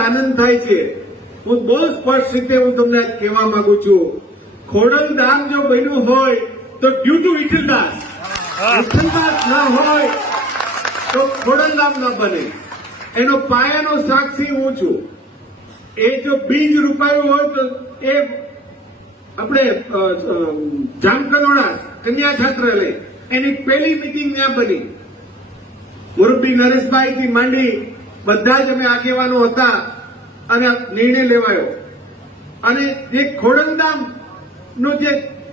આનંદ થાય છે। હું બહુ સ્પષ્ટ રીતે હું તમને કહેવા માંગુ છું, ખોડલધામ જો બન્યું હોય તો ડ્યુ ટુ વિઠ્ઠલદાસ, વિઠ્ઠલદાસ ના હોય તો ખોડલધામ ન બને। એનો પાયાનો સાક્ષી હું છું। એ જો બીજ રૂપાયું હોય તો એ આપણે જામકનોડા કન્યા છાત્રાલય એની પહેલી મિટિંગ ત્યાં બની। મુરબ્બી નરેશભાઈ થી માંડી બધા જ અમે આગેવાનો હતા અને નિર્ણય લેવાયો। અને જે ખોડલધામ નું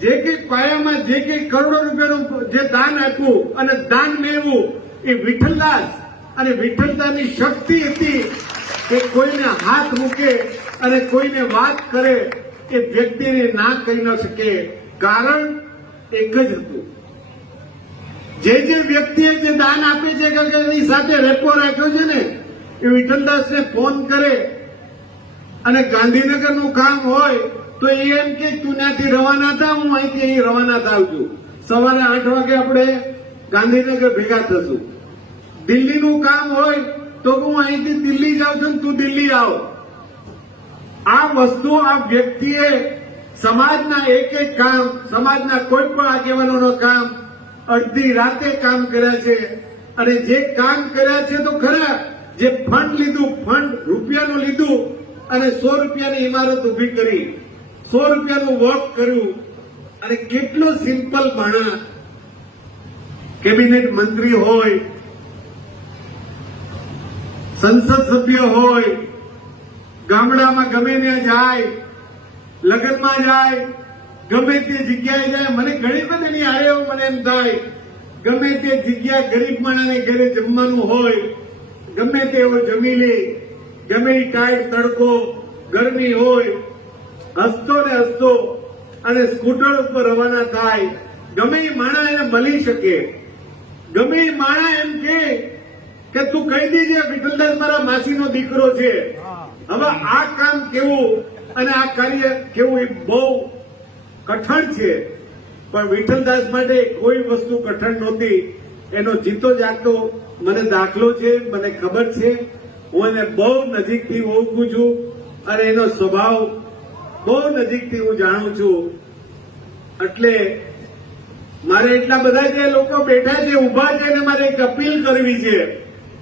જે કઈ પાયામાં જે કઈ કરોડો રૂપિયાનું જે દાન આપ્યું અને દાન મેળવું એ વિઠ્ઠલદાસ અને વિઠ્ઠલદાસની શક્તિ હતી કે કોઈને હાથ મૂકે અને કોઈને વાત કરે એ વ્યક્તિને ના કહી ન શકે। કારણ એક જ હતું, જે વ્યક્તિએ જે દાન આપે છે કે એની સાથે રેપો રાખ્યો છે ને એ વિઠ્ઠલદાસને ફોન કરે અને ગાંધીનગરનું કામ હોય તો એ એમ કે તું ત્યાંથી રવાના થા, હું અહીંથી અહીં રવાના થાઉં છું। સવારે 8 વાગે આપણે ગાંધીનગર ભેગા થશું। દિલ્હીનું કામ હોય તો હું અહીંથી દિલ્હી જાઉં છું, તું દિલ્હી આવ। આ વસ્તુ આ વ્યક્તિએ સમાજના એક કામ, સમાજના કોઈ પણ આગેવાનોનું કામ અડધી રાતે કામ કર્યા છે। અને જે કામ કર્યા છે તો ખરા, જે ફંડ લીધું, ફંડ રૂપિયાનું લીધું અને 100 રૂપિયાની ઇમારત ઉભી કરી, 100 રૂપિયાનું વર્ક કર્યું। અને કેટલો સિમ્પલ માણસ, કેબિનેટ મંત્રી હોય, સંસદ સભ્ય હોય, ગામડામાં ગમે ત્યાં જાય, લગ્નમાં જાય, ગમે તે જગ્યાએ જાય। મને ઘણી બધી આવ્યો, મને એમ થાય ગમે તે જગ્યા ગરીબ માણસને ઘરે જમવાનું હોય, ગમે તેવો જમી લે, ગમે ટાઈટ તડકો ગરમી હોય, હસતો ને હસતો અને સ્કૂટર ઉપર રવાના થાય। ગમે એ માણસ એને મળી શકે, ગમે એ માણસ એમ કે તું કહી દેજે વિઠ્ઠલદાસ મારા માસીનો દીકરો છે। હવે આ કામ કેવું અને આ કાર્ય કેવું એ બહુ કઠણ છે, પણ વિઠ્ઠલદાસ માટે કોઈ વસ્તુ કઠણ નહોતી। એનો જીતો જાગતો મને દાખલો છે, મને ખબર છે, હું એને બહુ નજીકથી ઓળખું છું અને એનો સ્વભાવ બહુ નજીકથી હું જાણું છું। એટલે મારે એટલા બધા જે લોકો બેઠા છે, ઉભા છે, એને મારે એક અપીલ કરવી છે